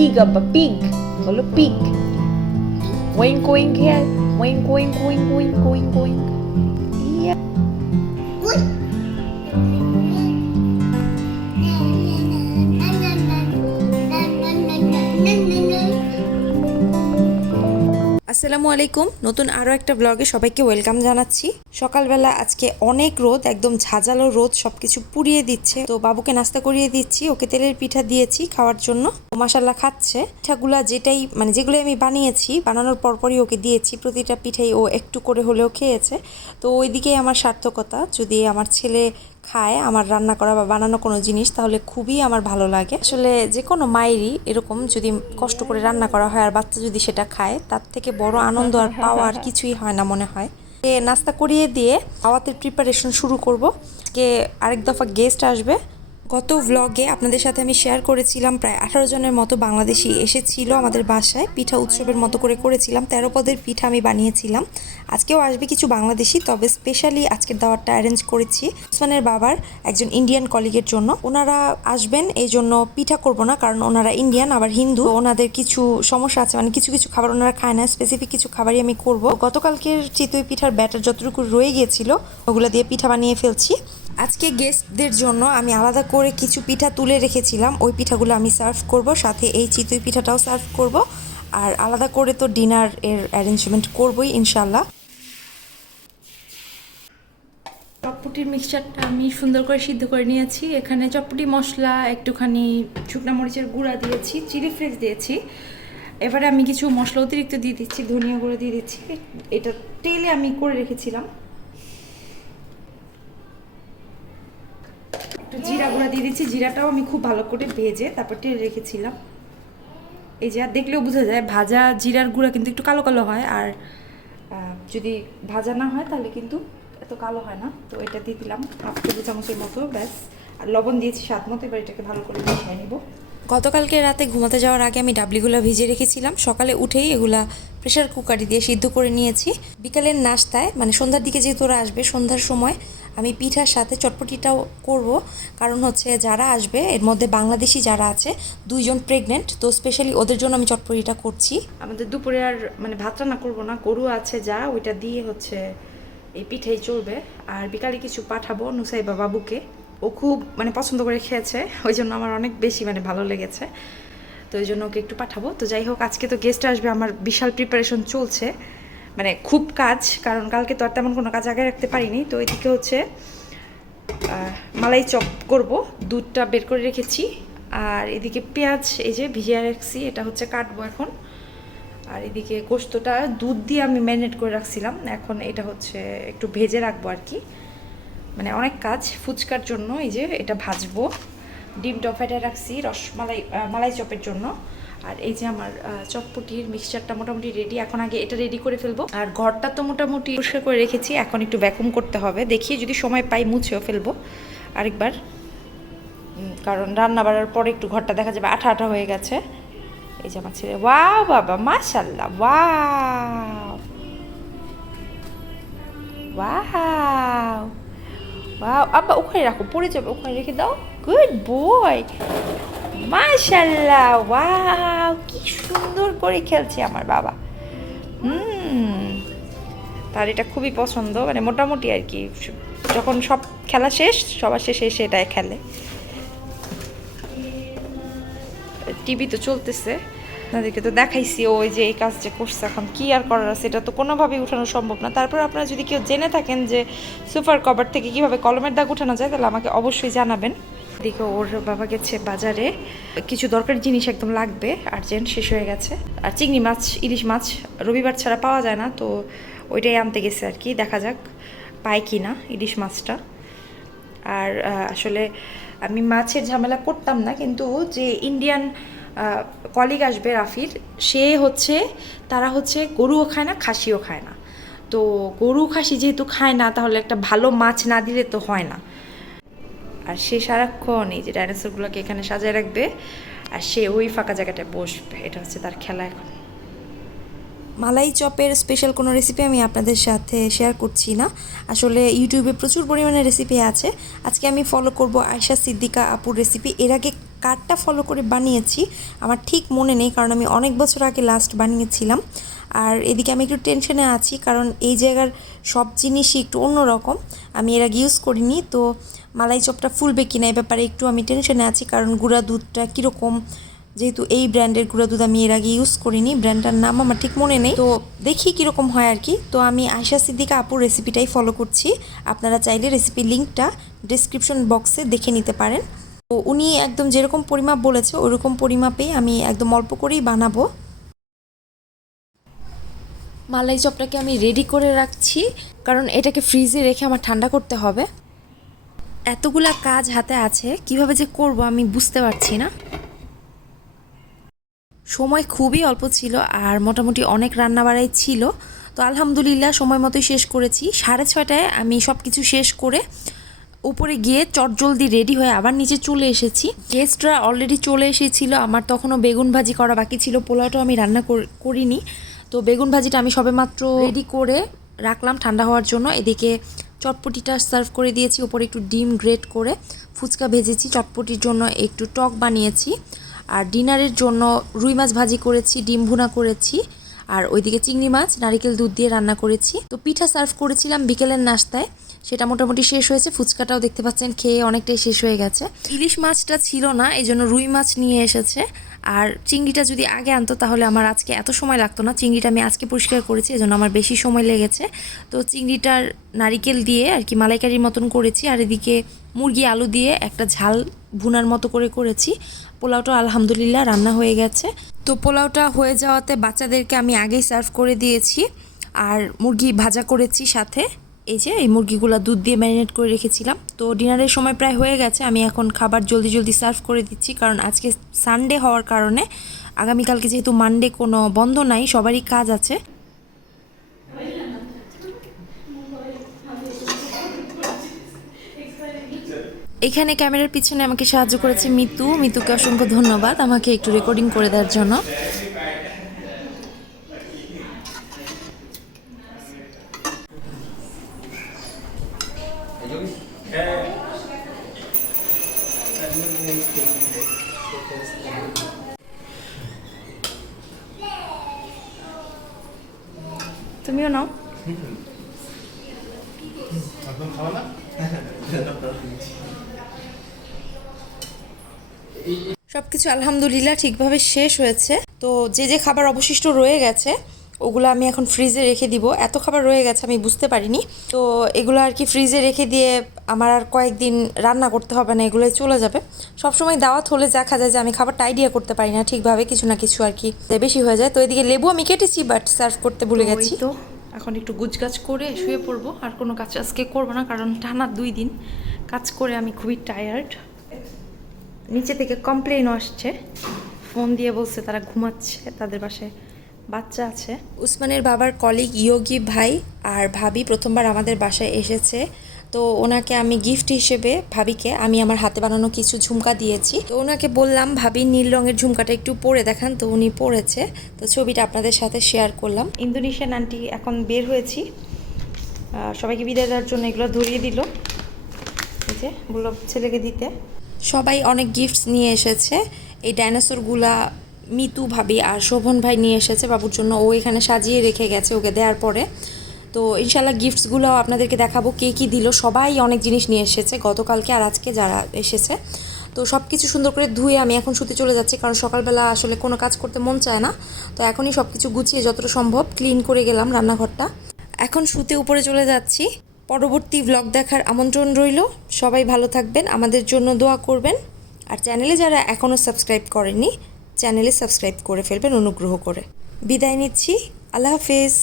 pig আব্বা pig বলো pig wink wink here wink wink wink wink wink wink yeah আসসালামু আলাইকুম নতুন আরও একটা ব্লগে সবাইকে ওয়েলকাম জানাচ্ছি। সকালবেলা আজকে অনেক রোদ, একদম ঝাঁঝালো রোদ, সব কিছু পুড়িয়ে দিচ্ছে। তো বাবুকে নাস্তা করিয়ে দিচ্ছি, ওকে তেলের পিঠা দিয়েছি খাওয়ার জন্য। ও মাশাল্লাহ খাচ্ছে। পিঠাগুলা যেগুলো আমি বানিয়েছি, বানানোর পরপরই ওকে দিয়েছি। প্রতিটা পিঠাই ও একটু করে হলেও খেয়েছে। তো ওইদিকেই আমার সার্থকতা। যদি আমার ছেলে খায় আমার রান্না করা বা বানানো কোনো জিনিস, তাহলে খুবই আমার ভালো লাগে। আসলে যে কোনো মায়েরই এরকম যদি কষ্ট করে রান্না করা হয় আর বাচ্চা যদি সেটা খায়, তার থেকে বড় আনন্দ আর পাওয়া আর কিছুই হয় না মনে হয়। নাস্তা করিয়ে দিয়ে দাওয়াতের প্রিপারেশন শুরু করব। আজকে আরেক দফা গেস্ট আসবে। গত ভ্লগে আপনাদের সাথে আমি শেয়ার করেছিলাম প্রায় 18 জনের মতো বাংলাদেশি এসেছিল আমাদের বাসায়। পিঠা উৎসবের মতো করেছিলাম, 13 পদের পিঠা আমি বানিয়েছিলাম। আজকেও আসবে কিছু বাংলাদেশি, তবে স্পেশালি আজকের দাওয়াতটা অ্যারেঞ্জ করেছি উসমানের বাবার একজন ইন্ডিয়ান কলিগের জন্য। ওনারা আসবেন, এই জন্য পিঠা করব না, কারণ ওনারা ইন্ডিয়ান আবার হিন্দু। ওনাদের কিছু সমস্যা আছে, মানে কিছু কিছু খাবার ওনারা খায় না, স্পেসিফিক কিছু খাবারই আমি করব। গতকালকের চিতই পিঠার ব্যাটার যতটুকু রয়ে গিয়েছিল ওগুলো দিয়ে পিঠা বানিয়ে ফেলছি। আজকে গেস্টদের জন্য আমি আলাদা করে কিছু পিঠা তুলে রেখেছিলাম, ওই পিঠাগুলো আমি সার্ভ করব, সাথে এই চিতই পিঠাটাও সার্ভ করব। আর আলাদা করে তো ডিনার এর অ্যারেঞ্জমেন্ট করবই ইনশাল্লাহ। চটপটির মিক্সচারটা আমি সুন্দর করে সিদ্ধ করে নিয়েছি। এখানে চটপটি মশলা, একটুখানি শুকনা মরিচের গুঁড়া দিয়েছি, চিলি ফ্লেক্স দিয়েছি। এবারে আমি কিছু মশলা অতিরিক্ত দিয়ে দিচ্ছি, ধনিয়া গুঁড়ো দিয়ে দিচ্ছি। এটা তেলে আমি করে রেখেছিলাম। একটু জিরা গুঁড়া দিয়ে দিচ্ছি, জিরাটাও আমি খুব ভালো করে ভেজে তারপর তেলে রেখেছিলাম। এই যে আর দেখলেও বোঝা যায় ভাজা জিরার গুঁড়া কিন্তু একটু কালো কালো হয়, আর যদি ভাজা না হয় তাহলে কিন্তু এত কালো হয় না। তো এটা দিয়ে দিলাম হাফ টেবিল চামচের মতো, ব্যাস। আর লবণ দিয়েছি স্বাদ মতো। এবার এটাকে ভালো করে মিশিয়ে নেব। গতকালকে রাতে ঘুমাতে যাওয়ার আগে আমি ডাবলিগুলো ভিজিয়ে রেখেছিলাম, সকালে উঠেই এগুলা প্রেশার কুকারে দিয়ে সিদ্ধ করে নিয়েছি। বিকালের নাস্তায় মানে সন্ধ্যার দিকে যেহেতু ওরা আসবে, সন্ধ্যার সময় আমি পিঠার সাথে চটপটিটাও করব, কারণ হচ্ছে যারা আসবে এর মধ্যে বাংলাদেশি যারা আছে 2 জন প্রেগনেন্ট, তো স্পেশালি ওদের জন্য আমি চটপটিটা করছি। আমাদের দুপুরে আর মানে ভাত রান্না করবো না, গরু আছে যা, ওইটা দিয়ে হচ্ছে এই পিঠাই চলবে। আর বিকালে কিছু পাঠাবো নুসাইবা বাবুকে, ও খুব মানে পছন্দ করে খেয়েছে, ওই জন্য আমার অনেক বেশি মানে ভালো লেগেছে, তো ওই জন্য ওকে একটু পাঠাবো। তো যাই হোক, আজকে তো গেস্ট আসবে, আমার বিশাল প্রিপারেশন চলছে, মানে খুব কাজ, কারণ কালকে তো আর তেমন কোনো কাজ আগে রাখতে পারিনি। তো এদিকে হচ্ছে মালাই চপ করব, দুধটা বের করে রেখেছি। আর এদিকে পেঁয়াজ এই যে ভিজিয়ে রাখছি, এটা হচ্ছে কাটবো এখন। আর এদিকে গোস্তটা দুধ দিয়ে আমি ম্যারিনেট করে রাখছিলাম, এখন এটা হচ্ছে একটু ভেজে রাখবো আর কি, মানে অনেক কাজ ফুচকার জন্য। এই যে এটা ভাজবো, ডিমটা ফেটে রাখছি মালাই চপের জন্য। আর এই যে আমার চটপটির মিক্সচারটা মোটামুটি রেডি, এখন আগে এটা রেডি করে ফেলবো। আর ঘরটা তো মোটামুটি পরিষ্কার করে রেখেছি, এখন একটু ভ্যাকুম করতে হবে, দেখি যদি সময় পাই মুছেও ফেলবো আরেকবার, কারণ রান্না বাড়ার পরে একটু ঘরটা দেখা যাবে আঠা আঠা হয়ে গেছে। এই যে আমার ছেলে, ওয়াও বাবা মাশাআল্লাহ, ওয়াও ওয়াও ওয়াও, আব্বা ওখানে রাখো, পড়ে যাবে, ওখানে রেখে দাও। গুড বয়, মাশাআল্লাহ, ওয়াও কি সুন্দর করে খেলছে আমার বাবা। তার এটা খুবই পছন্দ, মানে মোটামুটি আর কি, যখন সব খেলা শেষ সবার শেষে এসে এটাই খেলে। টিভি তো চলতেছে, আপনাদেরকে তো দেখাইছি ওই যে এই কাজ যে করছে, এখন কি আর করার আছে, এটা তো কোনোভাবেই উঠানো সম্ভব না। তারপর আপনারা যদি কেউ জেনে থাকেন যে সোফার কভার থেকে কিভাবে কলমের দাগ উঠানো যায়, তাহলে আমাকে অবশ্যই জানাবেন। দেখো ওর বাবা গেছে বাজারে, কিছু দরকারি জিনিস একদম লাগবে, আর্জেন্ট, শেষ হয়ে গেছে। আর চিংড়ি মাছ, ইলিশ মাছ রবিবার ছাড়া পাওয়া যায় না, তো ওইটাই আনতে গেছে আর কি, দেখা যাক পাই কি না ইলিশ মাছটা। আর আসলে আমি মাছের ঝামেলা করতাম না, কিন্তু যে ইন্ডিয়ান কলিগ আসবে রাফির, সে হচ্ছে তারা হচ্ছে গরুও খায় না, খাসিও খায় না। তো গরু খাসি যেহেতু খায় না, তাহলে একটা ভালো মাছ না দিলে তো হয় না। আর সে সারাক্ষণ এই যে ডাইনোসরগুলোকে এখানে সাজায় রাখবে, আর সে ওই ফাঁকা জায়গাটায় বসবে, এটা হচ্ছে তার খেলা এখন। মালাই চপের স্পেশাল কোনো রেসিপি আমি আপনাদের সাথে শেয়ার করছি না, আসলে ইউটিউবে প্রচুর পরিমাণে রেসিপি আছে। আজকে আমি ফলো করব আয়েশা সিদ্দিকা আপুর রেসিপি। এর আগে কার্ডটা ফলো করে বানিয়েছি আমার ঠিক মনে নেই, কারণ আমি অনেক বছর আগে লাস্ট বানিয়েছিলাম। আর এদিকে আমি একটু টেনশনে আছি, কারণ এই জায়গার সব জিনিসই একটু অন্যরকম, আমি এর আগে ইউজ করিনি। তো মালাই চপটা ফুলবে কিনা এই ব্যাপারে একটু আমি টেনশনে আছি, কারণ গুঁড়া দুধটা কীরকম, যেহেতু এই ব্র্যান্ডের গুঁড়া দুধ আমি এর আগে ইউজ করিনি, ব্র্যান্ডটার নাম আমার ঠিক মনে নেই। তো দেখি কীরকম হয় আর কি। তো আমি আয়শা সিদ্দিকা আপুর রেসিপিটাই ফলো করছি, আপনারা চাইলে রেসিপি লিঙ্কটা ডিসক্রিপশন বক্সে দেখে নিতে পারেন। তো উনি একদম যেরকম পরিমাপ বলেছে ওইরকম পরিমাপেই আমি একদম অল্প করেই বানাবো। মালাই চপটাকে আমি রেডি করে রাখছি, কারণ এটাকে ফ্রিজে রেখে আমার ঠান্ডা করতে হবে। এতগুলা কাজ হাতে আছে, কিভাবে যে করব আমি বুঝতে পারছি না। সময় খুবই অল্প ছিল আর মোটামুটি অনেক রান্নাবাড়াই ছিল। তো আলহামদুলিল্লাহ সময় মতোই শেষ করেছি। 6:30টায় আমি সব কিছু শেষ করে উপরে গিয়ে চটজলদি রেডি হয়ে আবার নিচে চলে এসেছি। গেস্টরা অলরেডি চলে এসেছিলো, আমার তখনও বেগুন ভাজি করা বাকি ছিল, পোলাওটাও আমি রান্না করিনি। তো বেগুন ভাজিটা আমি সবেমাত্র রেডি করে রাখলাম ঠান্ডা হওয়ার জন্য। এদিকে চটপটিটা সার্ভ করে দিয়েছি, উপরে একটু ডিম গ্রেট করে ফুচকা ভেজেছি, চটপটির জন্য একটু টক বানিয়েছি, আর ডিনারের জন্য রুই মাছ ভাজি করেছি, ডিম ভুনা করেছি, আর ওইদিকে চিংড়ি মাছ নারিকেল দুধ দিয়ে রান্না করেছি। তো পিঠা সার্ভ করেছিলাম বিকেলের নাস্তায়, সেটা মোটামুটি শেষ হয়েছে। ফুচকাটাও দেখতে পাচ্ছেন খেয়ে অনেকটাই শেষ হয়ে গেছে। ইলিশ মাছটা ছিল না, এই জন্য রুই মাছ নিয়ে এসেছে। আর চিংড়িটা যদি আগে আনতো তাহলে আমার আজকে এত সময় লাগতো না। চিংড়িটা আমি আজকে পরিষ্কার করেছি, এজন্য আমার বেশি সময় লেগেছে। তো চিংড়িটার নারিকেল দিয়ে আর কি মালাইকারির মতন করেছি, আর এদিকে মুরগি আলু দিয়ে একটা ঝাল ভুনার মতো করেছি। পোলাওটা আলহামদুলিল্লাহ রান্না হয়ে গেছে। তো পোলাওটা হয়ে যাওয়াতে বাচ্চাদেরকে আমি আগেই সার্ভ করে দিয়েছি, আর মুরগি ভাজা করেছি সাথে। এই যে এই মুরগিগুলো দুধ দিয়ে ম্যারিনেট করে রেখেছিলাম। তো ডিনারের সময় প্রায় হয়ে গেছে, আমি এখন খাবার জলদি সার্ভ করে দিচ্ছি, কারণ আজকে সানডে হওয়ার কারণে আগামীকালকে যেহেতু মানডে কোনো বন্ধ নাই, সবারই কাজ আছে। এখানে ক্যামেরার পিছনে আমাকে সাহায্য করেছে মিতুকে অসংখ্য ধন্যবাদ আমাকে একটু রেকর্ডিং করে দেওয়ার জন্য। তুমিও নাও। সবকিছু আলহামদুলিল্লাহ ঠিকভাবে শেষ হয়েছে। তো যে খাবার অবশিষ্ট রয়ে গেছে ওগুলো আমি এখন ফ্রিজে রেখে দিব। এত খাবার রয়ে গেছে আমি বুঝতে পারিনি। তো এগুলো আর কি ফ্রিজে রেখে দিয়ে আমার আর কয়েকদিন রান্না করতে হবে না, এগুলোই চলে যাবে। সবসময় দাওয়াত হলে দেখা যায় যে আমি খাবারটা আইডিয়া করতে পারি না ঠিকভাবে, কিছু না কিছু আর কি বেশি হয়ে যায়। তো এদিকে লেবু আমি কেটেছি, বাট সার্ভ করতে ভুলে গেছি। তো এখন একটু গুজগাছ করে শুয়ে পড়বো, আর কোনো কাজ আজকে করবো না, কারণ টানা 2 দিন কাজ করে আমি খুবই টায়ার্ড। নিচে থেকে কমপ্লেনও আসছে, ফোন দিয়ে বলছে তারা ঘুমাচ্ছে, তাদের বাসায় বাচ্চা আছে। উসমানের বাবার কলিগ ইয়োগি ভাই আর ভাবি প্রথমবার আমাদের বাসায় এসেছে। তো ওনাকে আমি গিফট হিসেবে ভাবিকে আমি আমার হাতে বানানো কিছু ঝুমকা দিয়েছি। তো ওনাকে বললাম ভাবি নীল রঙের ঝুমকাটা একটু পরে দেখান, তো উনি পরেছে। তো ছবিটা আপনাদের সাথে শেয়ার করলাম। ইন্দোনেশিয়ান আন্টি এখন বের হয়েছি, সবাইকে বিদায় দেওয়ার জন্য এগুলো ধরিয়ে দিল, এই যে বললো ছেলেকে দিতে। সবাই অনেক গিফটস নিয়ে এসেছে। এই ডাইনোসরগুলা মিতু ভাবি আর শোভন ভাই নিয়ে এসেছে বাবুর জন্য, ও এখানে সাজিয়ে রেখে গেছে ওকে দেওয়ার পরে। তো ইনশাল্লাহ গিফটসগুলো আপনাদেরকে দেখাবো কে কী দিল। সবাই অনেক জিনিস নিয়ে এসেছে গতকালকে আর আজকে যারা এসেছে। তো সব কিছু সুন্দর করে ধুয়ে আমি এখন শুতে চলে যাচ্ছি, কারণ সকালবেলা আসলে কোনো কাজ করতে মন চায় না। তো এখনই সব কিছু গুছিয়ে যতটা সম্ভব ক্লিন করে গেলাম রান্নাঘরটা। এখন শুতে উপরে চলে যাচ্ছি। পরবর্তী ব্লগ দেখার আমন্ত্রণ রইল। সবাই ভালো থাকবেন, আমাদের জন্য দোয়া করবেন। আর চ্যানেলে যারা এখনও সাবস্ক্রাইব করেননি চ্যানেলে সাবস্ক্রাইব করে ফেলবেন অনুগ্রহ করে। বিদায় নিচ্ছি, আল্লাহ হাফেজ।